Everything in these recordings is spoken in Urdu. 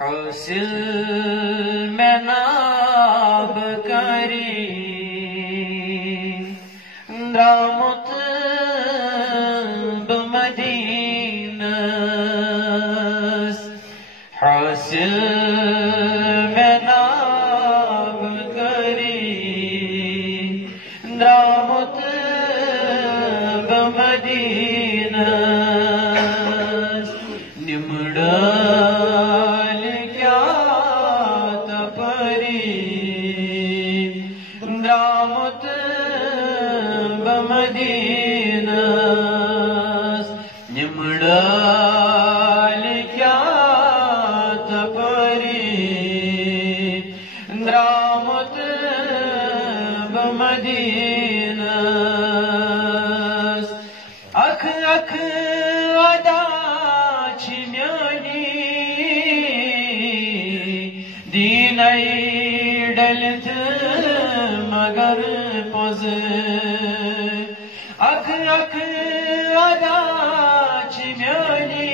حاصل میں ناب کری درامت بمدینس حاصل میں ناب کری درامت بمدینس نمڑال کیا تپری درامت بمدینس نمڑال کیا تپری درامت بمدینس اکھ اکھ ادا چمیانی دینائی ڈلت مگر پوز اکھ اکھ ادا چمیانی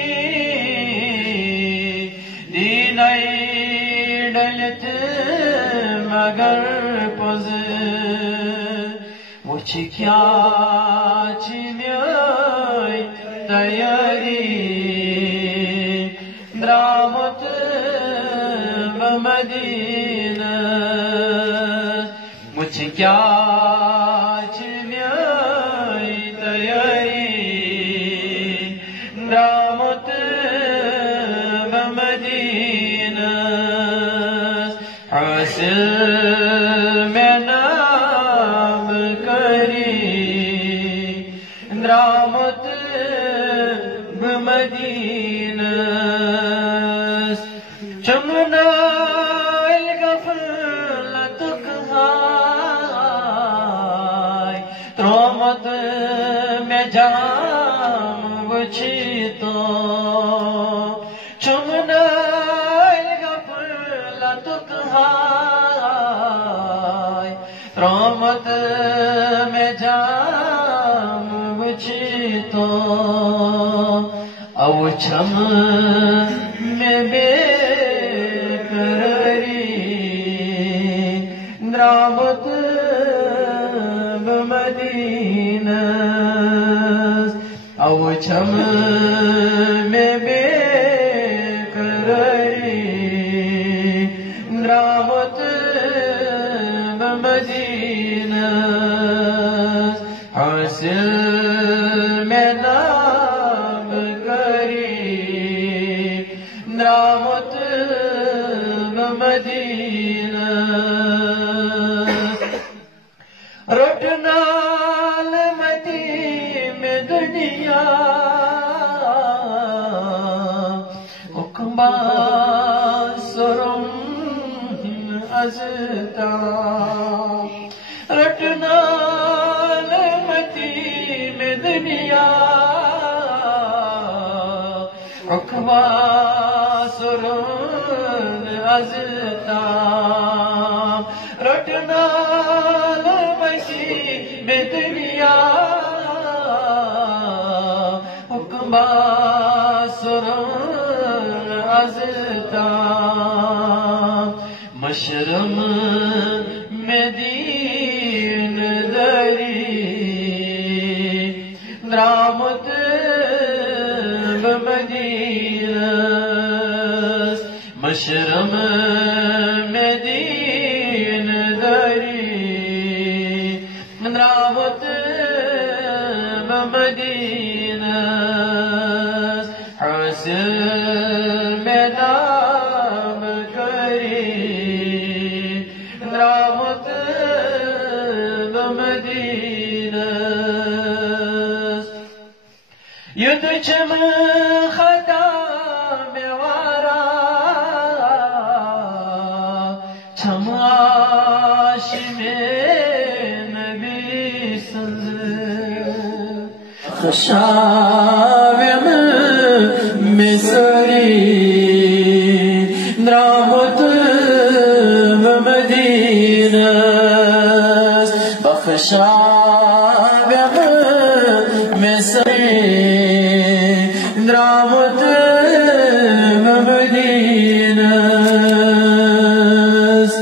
دینائی ڈلت مگر پوز وچھ کیا چمیائی تیاری درامت بمدینہ مجھ کیا چمیائی تیاری درامت بمدینہ حاصل میں نام کری درامت بمدینہ چمنا الغفلت کھائی ترومت میں جام بچی تو چمنا الغفلت کھائی ترومت میں جام بچی تو او چھم میں بے قراری درامت بمدینہ او چھم میں بے قراری درامت بمدینہ حاصل میں نام کری درامت بمدینہ رٹنا لمدی میں دنیا حکمہ سرم ازتا رٹنا لمدی میں دنیا حکمہ سرم ازتا رٹنا لمدی میں دنیا حکمہ سرم ازتا مشرم میں دین دری درامت بمدینہ مشرم میں دین دری درامت بمدینہ حاصل میں نام کری درامت بمدینہ ید چم خطا میں وارا چھم آش میں نبی سنز خشاویم مصری درامت بمدینہ بخشاویم مصری درامت بمدینہ Medines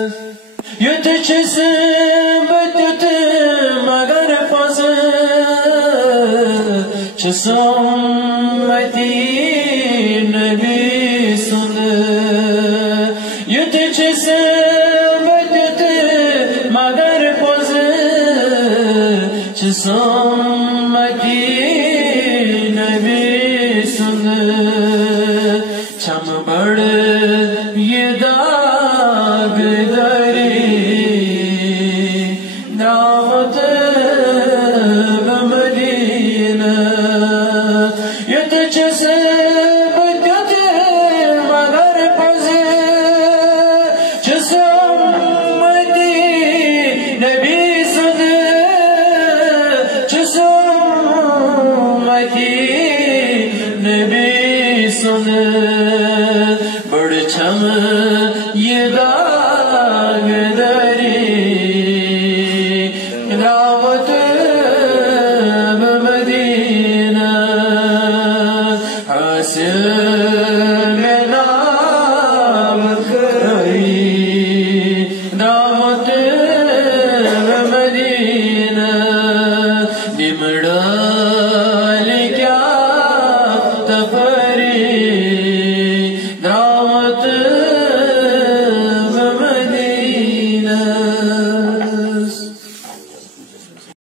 Yütüçüsü bütütü magar fazı Çısım Medine bir sonu Yütüçüsü bütütü magar fazı Çısım Medine bir sonu Çam bad ye daag dari Davat Medina Ye tujhse budte magar paze Chisam Medine bhi sud Chisam Medine bhi sud بڑ چھم یہ داغ دری دعوت بمدینہ حاصل میں نام کری دعوت بمدینہ بمڑال کیا تفری